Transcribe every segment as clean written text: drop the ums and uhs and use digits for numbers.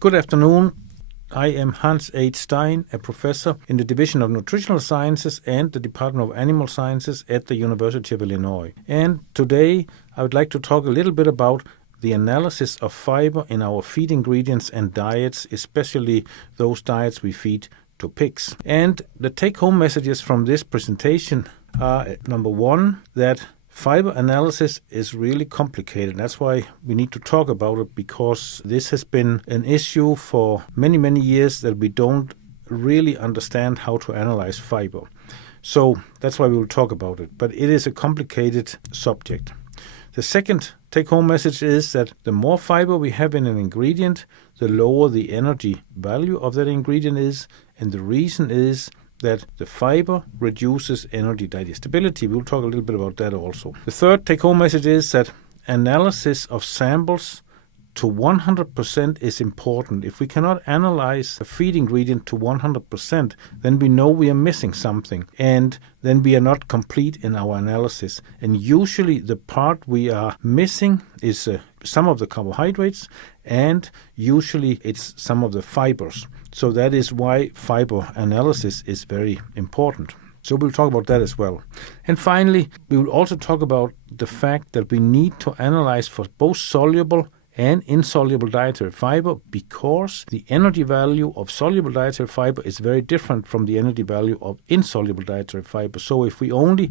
Good afternoon. I am Hans H. Stein, a professor in the Division of Nutritional Sciences and the Department of Animal Sciences at the University of Illinois. And today I would like to talk a little bit about the analysis of fiber in our feed ingredients and diets, especially those diets we feed to pigs. And the take-home messages from this presentation are, number one, that fiber analysis is really complicated. That's why we need to talk about it, because this has been an issue for many, many years that we don't really understand how to analyze fiber. So that's why we will talk about it. But it is a complicated subject. The second take-home message is that the more fiber we have in an ingredient, the lower the energy value of that ingredient is. And the reason is that the fiber reduces energy digestibility. We'll talk a little bit about that also. The third take-home message is that analysis of samples to 100% is important. If we cannot analyze a feed ingredient to 100%, then we know we are missing something, and then we are not complete in our analysis. And usually the part we are missing is some of the carbohydrates, and usually it's some of the fibers. So that is why fiber analysis is very important. So we'll talk about that as well. And finally, we will also talk about the fact that we need to analyze for both soluble and insoluble dietary fiber, because the energy value of soluble dietary fiber is very different from the energy value of insoluble dietary fiber. So if we only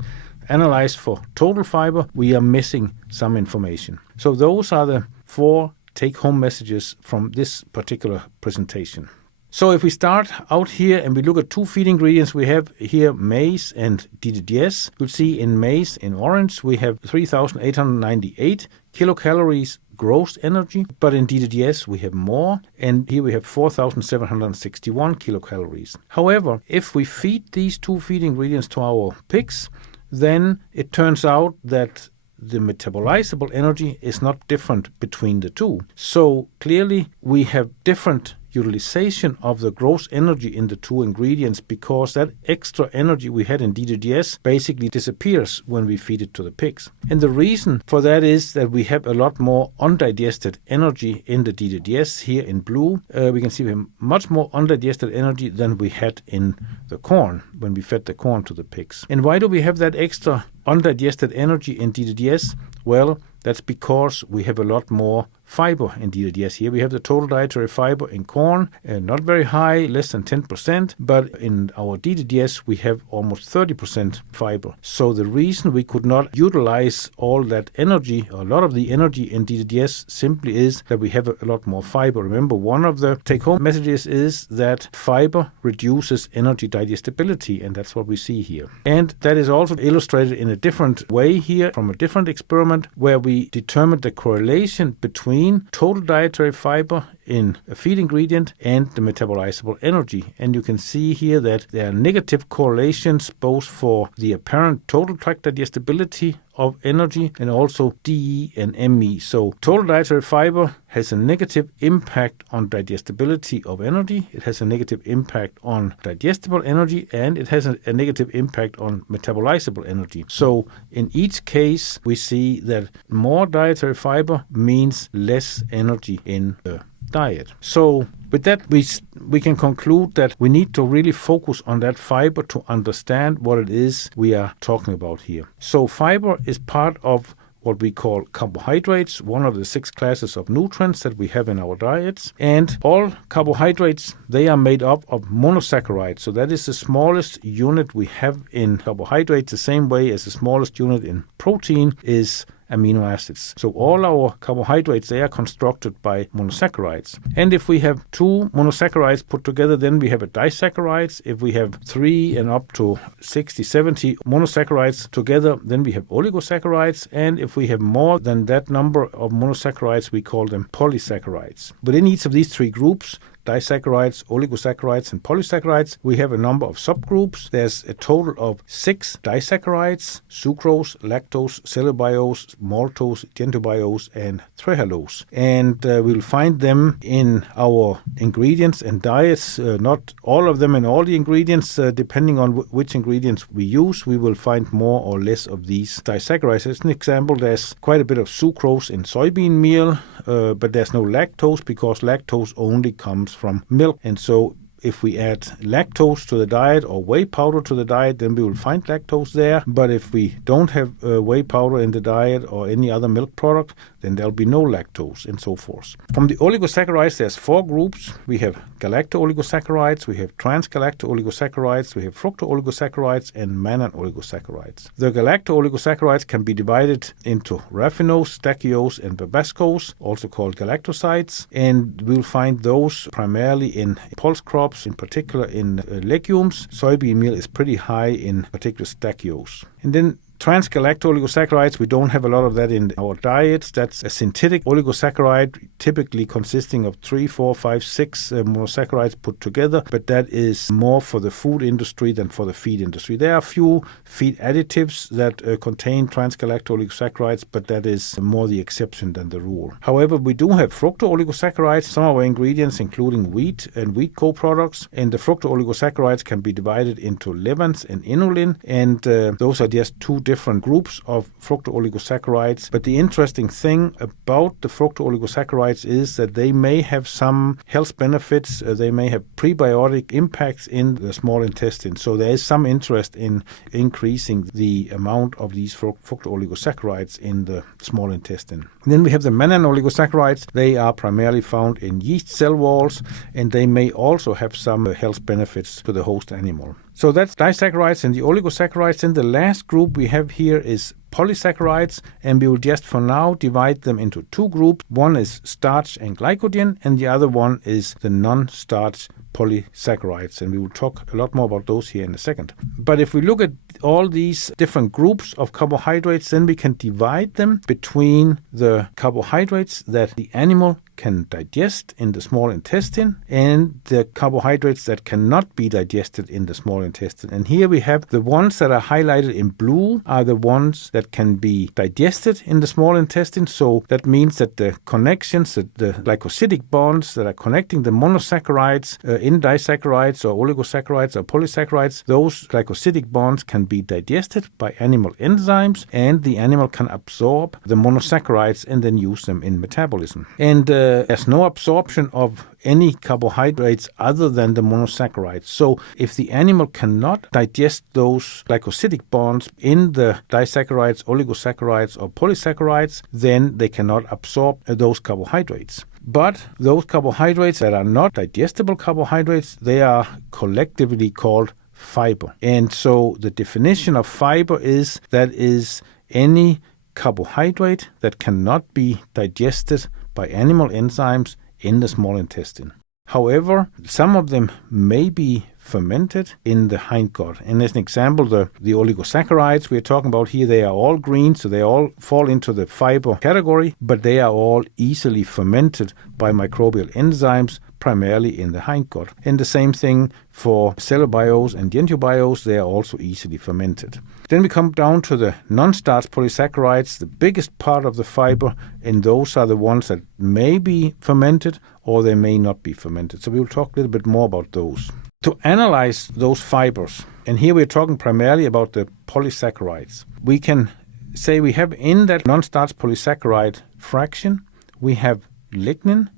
analyze for total fiber, we are missing some information. So those are the 4 take-home messages from this particular presentation. So if we start out here and we look at 2 feed ingredients, we have here maize and DDGS. You'll see in maize, in orange, we have 3,898 kilocalories gross energy, but in DDGS we have more, and here we have 4,761 kilocalories. However, if we feed these 2 feed ingredients to our pigs, then it turns out that the metabolizable energy is not different between the two. So clearly we have different utilization of the gross energy in the 2 ingredients, because that extra energy we had in DDGS basically disappears when we feed it to the pigs. And the reason for that is that we have a lot more undigested energy in the DDGS. Here in blue, we can see we have much more undigested energy than we had in the corn when we fed the corn to the pigs. And why do we have that extra undigested energy in DDGS? Well, that's because we have a lot more fiber in DDGS. Here we have the total dietary fiber in corn, not very high, less than 10%, but in our DDGS we have almost 30% fiber. So the reason we could not utilize all that energy, or a lot of the energy in DDGS, simply is that we have a lot more fiber. Remember, one of the take-home messages is that fiber reduces energy digestibility, and that's what we see here. And that is also illustrated in a different way here from a different experiment, where we determined the correlation between total dietary fiber in a feed ingredient and the metabolizable energy. And you can see here that there are negative correlations both for the apparent total tract digestibility of energy and also DE and ME. So total dietary fiber has a negative impact on digestibility of energy, it has a negative impact on digestible energy, and it has a negative impact on metabolizable energy. So in each case, we see that more dietary fiber means less energy in the diet. So with that, we can conclude that we need to really focus on that fiber to understand what it is we are talking about here. So fiber is part of what we call carbohydrates, one of the 6 classes of nutrients that we have in our diets. And all carbohydrates, they are made up of monosaccharides. So that is the smallest unit we have in carbohydrates, the same way as the smallest unit in protein is amino acids. So all our carbohydrates, they are constructed by monosaccharides. And if we have 2 monosaccharides put together, then we have a disaccharides. If we have 3 and up to 60, 70 monosaccharides together, then we have oligosaccharides. And if we have more than that number of monosaccharides, we call them polysaccharides. Within each of these 3 groups, disaccharides, oligosaccharides, and polysaccharides. We have a number of subgroups. There's a total of 6 disaccharides: sucrose, lactose, cellulobiose, maltose, gentobiose, and trehalose. And we'll find them in our ingredients and diets. Not all of them in all the ingredients. Depending on which ingredients we use, we will find more or less of these disaccharides. As an example, there's quite a bit of sucrose in soybean meal, but there's no lactose because lactose only comes from milk. And so if we add lactose to the diet or whey powder to the diet, then we will find lactose there. But if we don't have whey powder in the diet or any other milk product, then there'll be no lactose and so forth. From the oligosaccharides, there's 4 groups. We have galacto-oligosaccharides, we have trans-galacto-oligosaccharides, we have fructo-oligosaccharides, and mannan-oligosaccharides. The galacto-oligosaccharides can be divided into raffinose, stachyose, and babascose, also called galactosides. And we'll find those primarily in pulse crops, in particular in legumes. Soybean meal is pretty high in particular stachyose. And then trans-galacto-oligosaccharides, we don't have a lot of that in our diets. That's a synthetic oligosaccharide, typically consisting of 3, 4, 5, 6 monosaccharides put together, but that is more for the food industry than for the feed industry. There are a few feed additives that contain trans-galacto-oligosaccharides, but that is more the exception than the rule. However, we do have fructo-oligosaccharides, some of our ingredients including wheat and wheat co-products, and the fructo-oligosaccharides can be divided into levans and inulin, and those are just 2 different groups of fructo-oligosaccharides. But the interesting thing about the fructo-oligosaccharides is that they may have some health benefits. They may have prebiotic impacts in the small intestine. So there is some interest in increasing the amount of these fructo-oligosaccharides in the small intestine. And then we have the mannan-oligosaccharides. They are primarily found in yeast cell walls, and they may also have some health benefits to the host animal. So that's disaccharides and the oligosaccharides. And the last group we have here is polysaccharides, and we will just for now divide them into 2 groups. One is starch and glycogen, and the other one is the non-starch polysaccharides, and we will talk a lot more about those here in a second. But if we look at all these different groups of carbohydrates, then we can divide them between the carbohydrates that the animal can digest in the small intestine and the carbohydrates that cannot be digested in the small intestine. And here we have the ones that are highlighted in blue are the ones that can be digested in the small intestine. So that means that the connections, the glycosidic bonds that are connecting the monosaccharides in disaccharides or oligosaccharides or polysaccharides, those glycosidic bonds can be digested by animal enzymes, and the animal can absorb the monosaccharides and then use them in metabolism. And there's no absorption of any carbohydrates other than the monosaccharides. So if the animal cannot digest those glycosidic bonds in the disaccharides, oligosaccharides, or polysaccharides, then they cannot absorb those carbohydrates. But those carbohydrates that are not digestible carbohydrates, they are collectively called fiber. And so the definition of fiber is that is any carbohydrate that cannot be digested by animal enzymes in the small intestine. However, some of them may be fermented in the hindgut. And as an example, the oligosaccharides we're talking about here, they are all green, so they all fall into the fiber category, but they are all easily fermented by microbial enzymes, primarily in the hindgut. And the same thing for cellulobiose and gentobiose, they are also easily fermented. Then we come down to the non-starch polysaccharides, the biggest part of the fiber, and those are the ones that may be fermented or they may not be fermented. So we will talk a little bit more about those. To analyze those fibers, and here we're talking primarily about the polysaccharides, we can say we have in that non-starch polysaccharide fraction, we have lignin,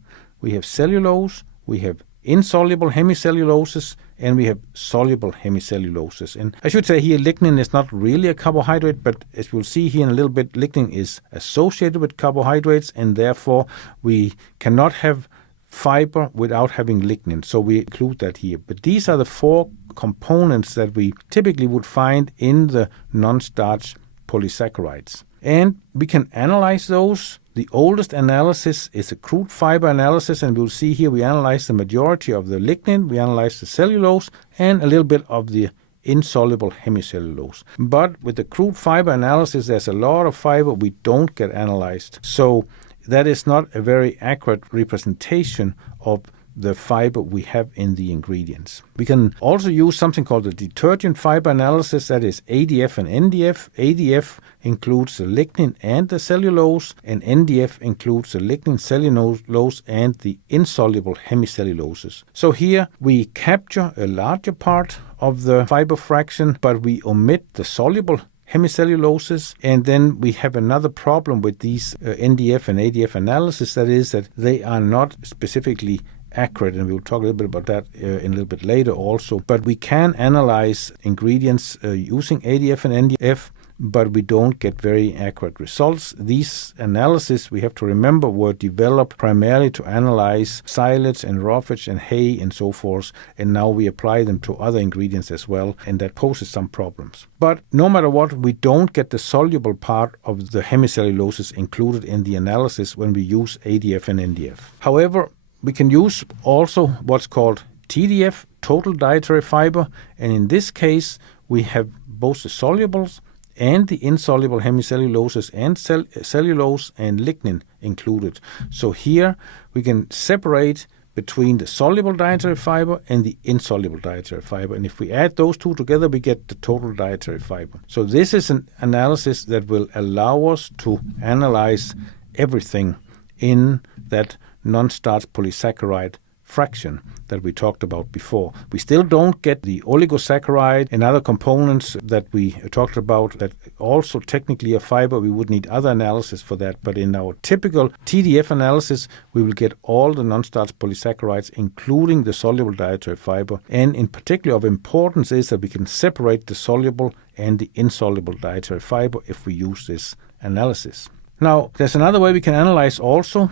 we have cellulose, we have insoluble hemicelluloses, and we have soluble hemicelluloses. And I should say here lignin is not really a carbohydrate, but as we'll see here in a little bit, lignin is associated with carbohydrates, and therefore we cannot have fiber without having lignin. So we include that here. But these are the 4 components that we typically would find in the non-starch polysaccharides. And we can analyze those. The oldest analysis is a crude fiber analysis, and we'll see here we analyze the majority of the lignin, we analyze the cellulose, and a little bit of the insoluble hemicellulose. But with the crude fiber analysis, there's a lot of fiber we don't get analyzed. So that is not a very accurate representation of the fiber we have in the ingredients. We can also use something called the detergent fiber analysis, that is ADF and NDF. ADF includes the lignin and the cellulose, and NDF includes the lignin, cellulose, and the insoluble hemicelluloses. So here we capture a larger part of the fiber fraction, but we omit the soluble hemicelluloses, and then we have another problem with these NDF and ADF analysis, that is that they are not specifically accurate, and we'll talk a little bit about that in a little bit later also. But we can analyze ingredients using ADF and NDF, but we don't get very accurate results. These analyses, we have to remember, were developed primarily to analyze silage and roughage and hay and so forth, and now we apply them to other ingredients as well, and that poses some problems. But no matter what, we don't get the soluble part of the hemicelluloses included in the analysis when we use ADF and NDF. However, we can use also what's called TDF, total dietary fiber, and in this case we have both the solubles and the insoluble hemicelluloses and cellulose and lignin included. So here we can separate between the soluble dietary fiber and the insoluble dietary fiber, and if we add those two together we get the total dietary fiber. So this is an analysis that will allow us to analyze everything in that non-starch polysaccharide fraction that we talked about before. We still don't get the oligosaccharide and other components that we talked about that also technically are fiber. We would need other analysis for that, but in our typical TDF analysis we will get all the non-starch polysaccharides, including the soluble dietary fiber, and in particular of importance is that we can separate the soluble and the insoluble dietary fiber if we use this analysis. Now, there's another way we can analyze also,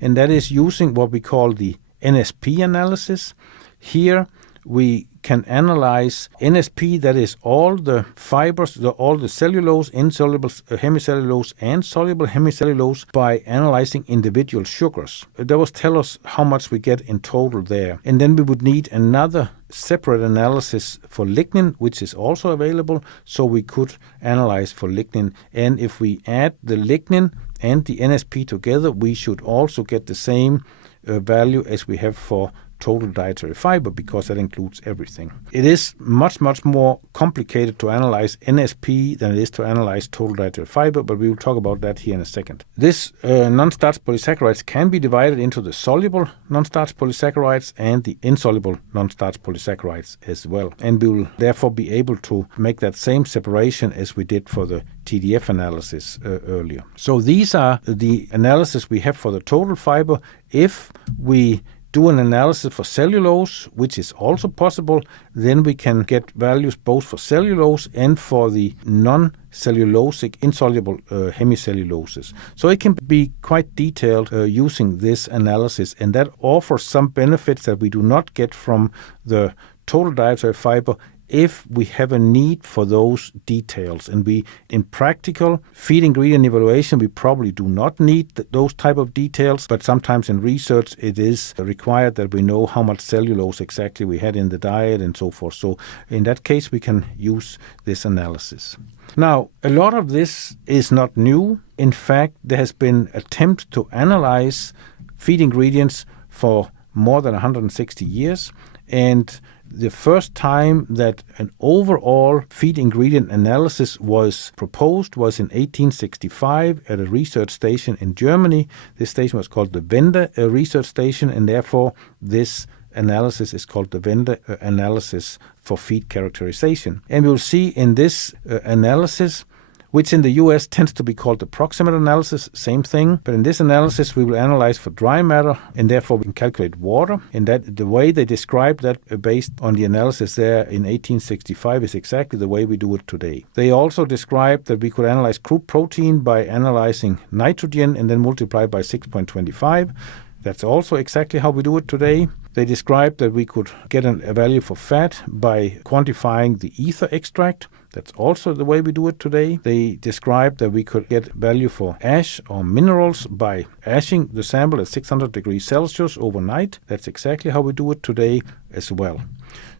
and that is using what we call the NSP analysis. Here we can analyze NSP, that is all the fibers, all the cellulose, insoluble hemicellulose, and soluble hemicellulose by analyzing individual sugars. That was tell us how much we get in total there. And then we would need another separate analysis for lignin, which is also available, so we could analyze for lignin. And if we add the lignin and the NSP together, we should also get the same value as we have for total dietary fiber, because that includes everything. It is much more complicated to analyze NSP than it is to analyze total dietary fiber, but we will talk about that here in a second. This non-starch polysaccharides can be divided into the soluble non-starch polysaccharides and the insoluble non-starch polysaccharides as well, and we will therefore be able to make that same separation as we did for the TDF analysis earlier. So these are the analysis we have for the total fiber. If we do an analysis for cellulose, which is also possible, then we can get values both for cellulose and for the non-cellulosic insoluble hemicelluloses. So it can be quite detailed using this analysis, and that offers some benefits that we do not get from the total dietary fiber if we have a need for those details. And we, in practical feed ingredient evaluation, we probably do not need those type of details, but sometimes in research it is required that we know how much cellulose exactly we had in the diet and so forth. So in that case we can use this analysis. Now, a lot of this is not new. In fact, there has been attempts to analyze feed ingredients for more than 160 years, and the first time that an overall feed ingredient analysis was proposed was in 1865 at a research station in Germany. This station was called the Wende research station, and therefore this analysis is called the Wende analysis for feed characterization. And we'll see in this analysis, which in the US tends to be called the proximate analysis, same thing. But in this analysis, we will analyze for dry matter, and therefore we can calculate water. And that the way they describe that based on the analysis there in 1865 is exactly the way we do it today. They also described that we could analyze crude protein by analyzing nitrogen and then multiply by 6.25. That's also exactly how we do it today. They described that we could get a value for fat by quantifying the ether extract. That's also the way we do it today. They described that we could get value for ash or minerals by ashing the sample at 600 degrees Celsius overnight. That's exactly how we do it today as well.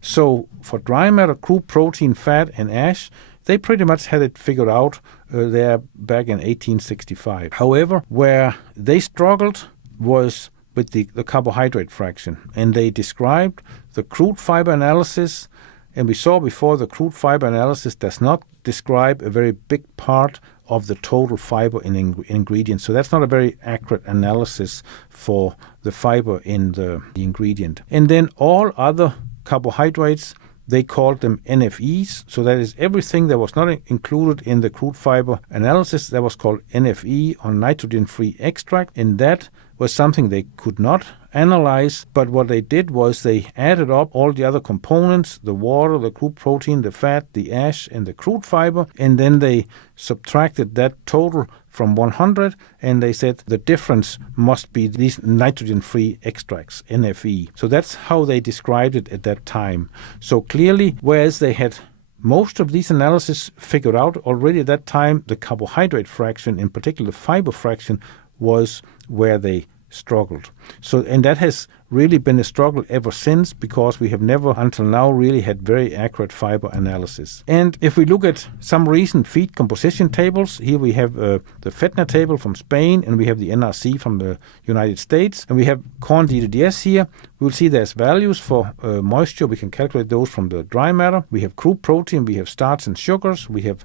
So for dry matter, crude protein, fat, and ash, they pretty much had it figured out there back in 1865. However, where they struggled was with the carbohydrate fraction. And they described the crude fiber analysis. And we saw before the crude fiber analysis does not describe a very big part of the total fiber in ingredients. So that's not a very accurate analysis for the fiber in the ingredient. And then all other carbohydrates, they called them NFEs. So that is everything that was not included in the crude fiber analysis that was called NFE, or nitrogen-free extract. And that was something they could not analyze, but what they did was they added up all the other components, the water, the crude protein, the fat, the ash, and the crude fiber, and then they subtracted that total from 100, and they said the difference must be these nitrogen-free extracts, NFE. So that's how they described it at that time. So clearly, whereas they had most of these analyses figured out already at that time, the carbohydrate fraction, in particular the fiber fraction, was where they struggled. So, and that has really been a struggle ever since, because we have never until now really had very accurate fiber analysis. And if we look at some recent feed composition tables, here we have the FETNA table from Spain, and we have the NRC from the United States, and we have corn DDDS here. We'll see there's values for moisture. We can calculate those from the dry matter. We have crude protein, we have starch and sugars, we have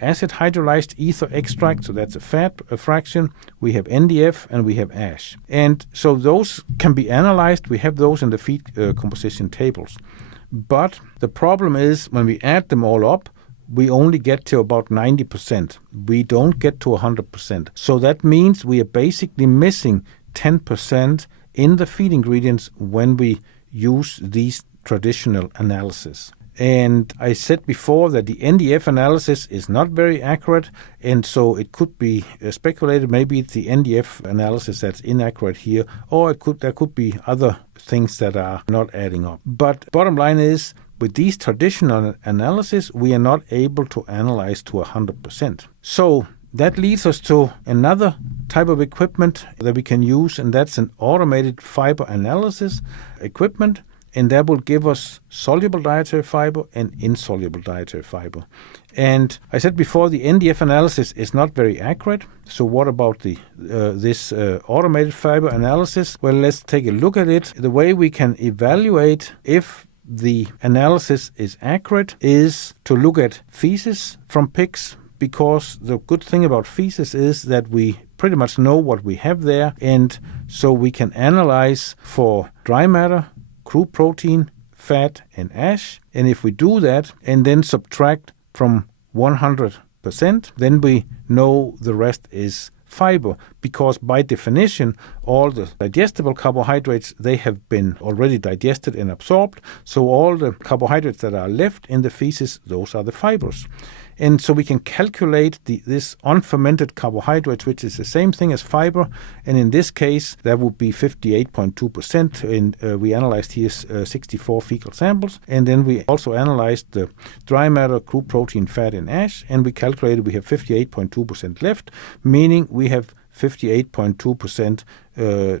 acid hydrolyzed ether extract, so that's a fat fraction. We have NDF, and we have ash. And so those can be analyzed. We have those in the feed composition tables. But the problem is when we add them all up, we only get to about 90%. We don't get to 100%. So that means we are basically missing 10% in the feed ingredients when we use these traditional analysis. And I said before that the NDF analysis is not very accurate, and so it could be speculated maybe it's the NDF analysis that's inaccurate here, or there could be other things that are not adding up. But bottom line is, with these traditional analysis, we are not able to analyze to 100%. So that leads us to another type of equipment that we can use, and that's an automated fiber analysis equipment. And that will give us soluble dietary fiber and insoluble dietary fiber. And I said before, the NDF analysis is not very accurate. So what about this automated fiber analysis? Well, let's take a look at it. The way we can evaluate if the analysis is accurate is to look at feces from pigs, because the good thing about feces is that we pretty much know what we have there. And so we can analyze for dry matter, crude protein, fat, and ash. And if we do that and then subtract from 100%, then we know the rest is fiber, because by definition, all the digestible carbohydrates, they have been already digested and absorbed. So all the carbohydrates that are left in the feces, those are the fibers. And so we can calculate this unfermented carbohydrates, which is the same thing as fiber. And in this case, that would be 58.2%. And we analyzed here 64 fecal samples. And then we also analyzed the dry matter, crude protein, fat, and ash. And we calculated we have 58.2% left, meaning we have 58.2%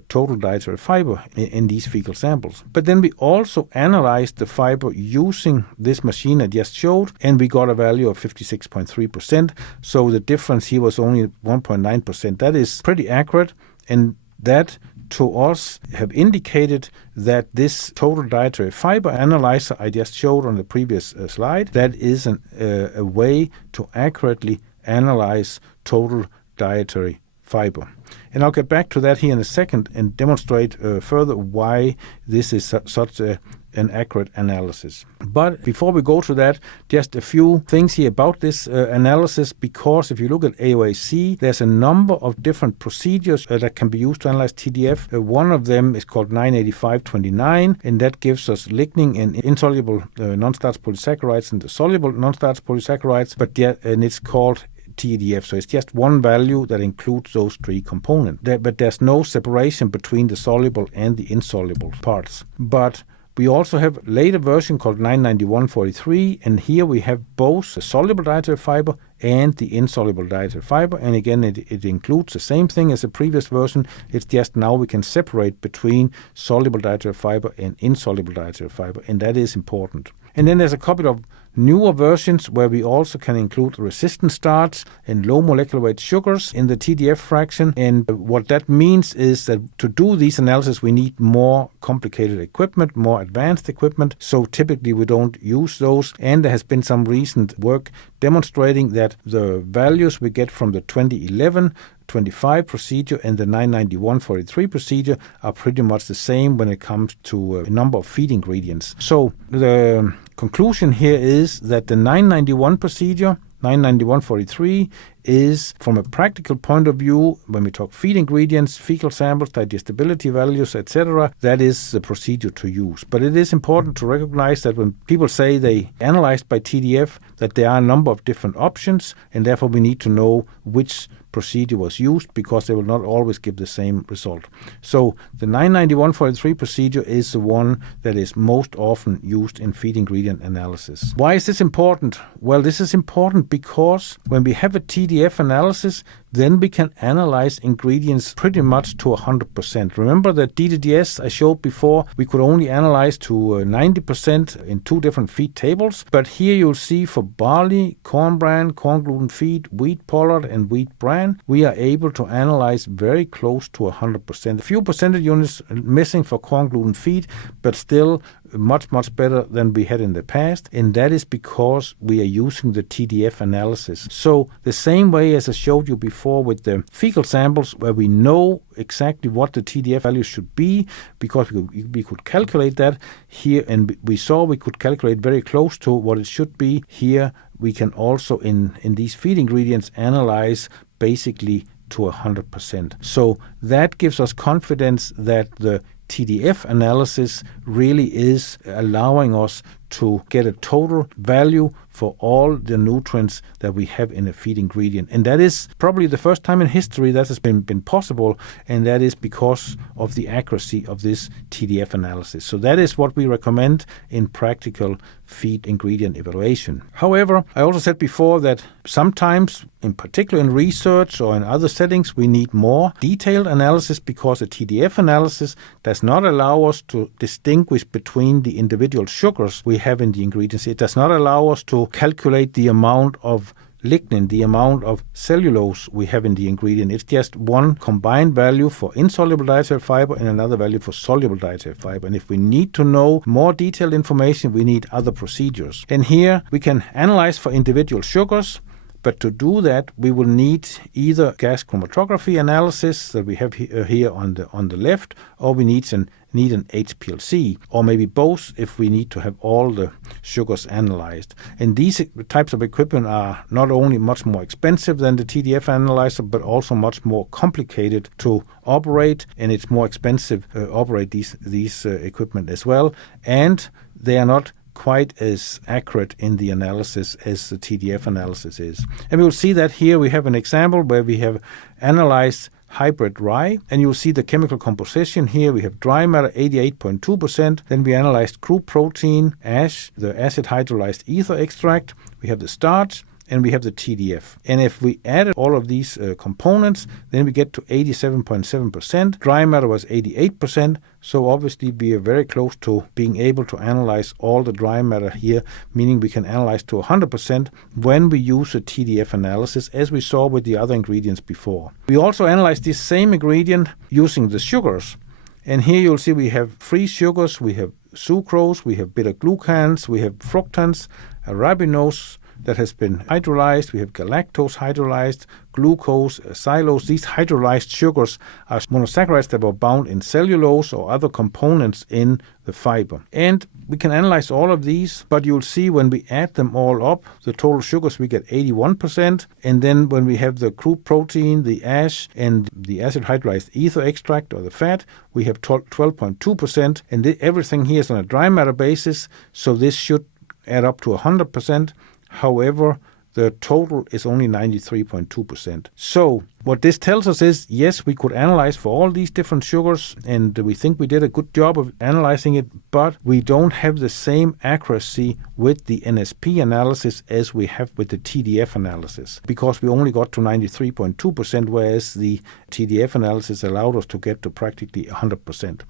total dietary fiber in these fecal samples. But then we also analyzed the fiber using this machine I just showed, and we got a value of 56.3%. So the difference here was only 1.9%. That is pretty accurate, and that to us have indicated that this total dietary fiber analyzer I just showed on the previous slide, that is a way to accurately analyze total dietary fiber. And I'll get back to that here in a second and demonstrate further why this is such an accurate analysis. But before we go to that, just a few things here about this analysis, because if you look at AOAC, there's a number of different procedures that can be used to analyze TDF. One of them is called 98529, and that gives us lignin and insoluble non-starch polysaccharides and the soluble non-starch polysaccharides, and it's called TDF. So it's just one value that includes those three components. But there's no separation between the soluble and the insoluble parts. But we also have a later version called 99143, and here we have both the soluble dietary fiber and the insoluble dietary fiber. And again, it includes the same thing as the previous version. It's just now we can separate between soluble dietary fiber and insoluble dietary fiber, and that is important. And then there's a couple of newer versions where we also can include resistant starch and low molecular weight sugars in the TDF fraction. And what that means is that to do these analyses, we need more complicated equipment, more advanced equipment. So typically we don't use those. And there has been some recent work demonstrating that the values we get from the 2011-25 procedure and the 991-43 procedure are pretty much the same when it comes to a number of feed ingredients. So the conclusion here is that the 991 procedure, 991-43, is, from a practical point of view, when we talk feed ingredients, fecal samples, digestibility values, etc., that is the procedure to use. But it is important to recognize that when people say they analyzed by TDF, that there are a number of different options, and therefore we need to know which procedure was used, because they will not always give the same result. So the 991-43 procedure is the one that is most often used in feed ingredient analysis. Why is this important? Well, this is important because when we have a TDF analysis, then we can analyze ingredients pretty much to 100%. Remember that DDGS I showed before, we could only analyze to 90% in two different feed tables. But here you'll see for barley, corn bran, corn gluten feed, wheat pollard, and wheat bran, we are able to analyze very close to 100%. A few percentage units missing for corn gluten feed, but still much better than we had in the past, and that is because we are using the TDF analysis. So the same way as I showed you before with the fecal samples, where we know exactly what the TDF value should be because we could calculate that here, and we saw we could calculate very close to what it should be. Here we can also in these feed ingredients analyze basically to 100%. So that gives us confidence that the TDF analysis really is allowing us to get a total value for all the nutrients that we have in a feed ingredient. And that is probably the first time in history that has been possible, and that is because of the accuracy of this TDF analysis. So that is what we recommend in practical feed ingredient evaluation. However, I also said before that sometimes, in particular in research or in other settings, we need more detailed analysis because a TDF analysis does not allow us to distinguish between the individual sugars we have in the ingredients. It does not allow us to calculate the amount of lignin, the amount of cellulose we have in the ingredient. It's just one combined value for insoluble dietary fiber and another value for soluble dietary fiber. And if we need to know more detailed information, we need other procedures. And here we can analyze for individual sugars, but to do that, we will need either gas chromatography analysis that we have here on the left, or we need an HPLC, or maybe both if we need to have all the sugars analyzed. And these types of equipment are not only much more expensive than the TDF analyzer, but also much more complicated to operate, and it's more expensive to operate these equipment as well. And they are not quite as accurate in the analysis as the TDF analysis is. And we will see that here we have an example where we have analyzed hybrid rye, and you'll see the chemical composition here. We have dry matter 88.2%, then we analyzed crude protein, ash, the acid hydrolyzed ether extract, we have the starch, and we have the TDF. And if we added all of these components, then we get to 87.7%. Dry matter was 88%, so obviously we are very close to being able to analyze all the dry matter here, meaning we can analyze to 100% when we use a TDF analysis, as we saw with the other ingredients before. We also analyzed this same ingredient using the sugars. And here you'll see we have free sugars, we have sucrose, we have beta-glucans, we have fructans, arabinose that has been hydrolyzed, we have galactose hydrolyzed, glucose, xylose. These hydrolyzed sugars are monosaccharides that are bound in cellulose or other components in the fiber. And we can analyze all of these, but you'll see when we add them all up, the total sugars, we get 81%. And then when we have the crude protein, the ash, and the acid hydrolyzed ether extract or the fat, we have 12.2%. And everything here is on a dry matter basis, so this should add up to 100%. However, the total is only 93.2%. So what this tells us is, yes, we could analyze for all these different sugars, and we think we did a good job of analyzing it, but we don't have the same accuracy with the NSP analysis as we have with the TDF analysis, because we only got to 93.2%, whereas the TDF analysis allowed us to get to practically 100%.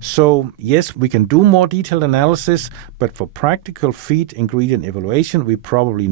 So yes, we can do more detailed analysis, but for practical feed ingredient evaluation, we probably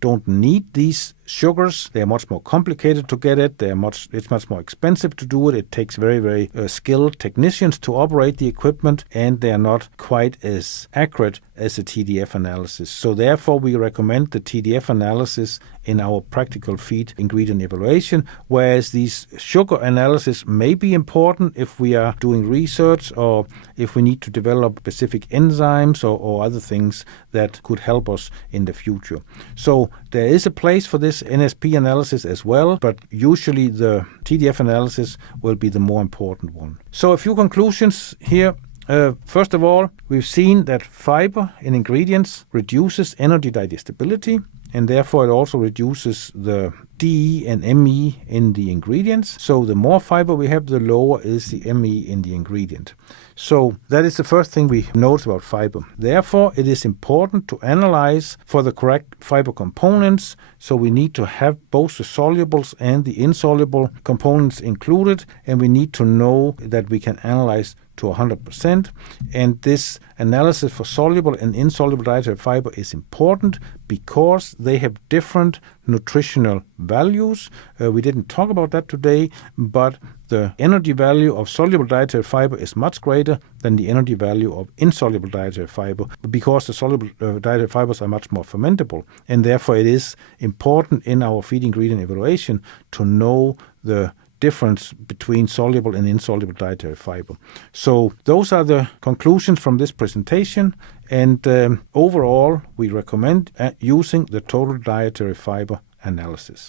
don't need these sugars. They are much more complicated to get it. It's much more expensive to do it. It takes very, very skilled technicians to operate the equipment, and they are not quite as accurate as a TDF analysis. So therefore, we recommend the TDF analysis in our practical feed ingredient evaluation, whereas these sugar analysis may be important if we are doing research or if we need to develop specific enzymes or other things that could help us in the future. So there is a place for this NSP analysis as well, but usually the TDF analysis will be the more important one. So a few conclusions here. First of all, we've seen that fiber in ingredients reduces energy digestibility, and therefore it also reduces the D and ME in the ingredients. So the more fiber we have, the lower is the ME in the ingredient. So that is the first thing we notice about fiber. Therefore, it is important to analyze for the correct fiber components. So we need to have both the solubles and the insoluble components included, and we need to know that we can analyze to 100%. And this analysis for soluble and insoluble dietary fiber is important because they have different nutritional values. We didn't talk about that today, but the energy value of soluble dietary fiber is much greater than the energy value of insoluble dietary fiber, because the soluble dietary fibers are much more fermentable. And therefore it is important in our feed ingredient evaluation to know the difference between soluble and insoluble dietary fiber. So those are the conclusions from this presentation, and overall we recommend using the total dietary fiber analysis.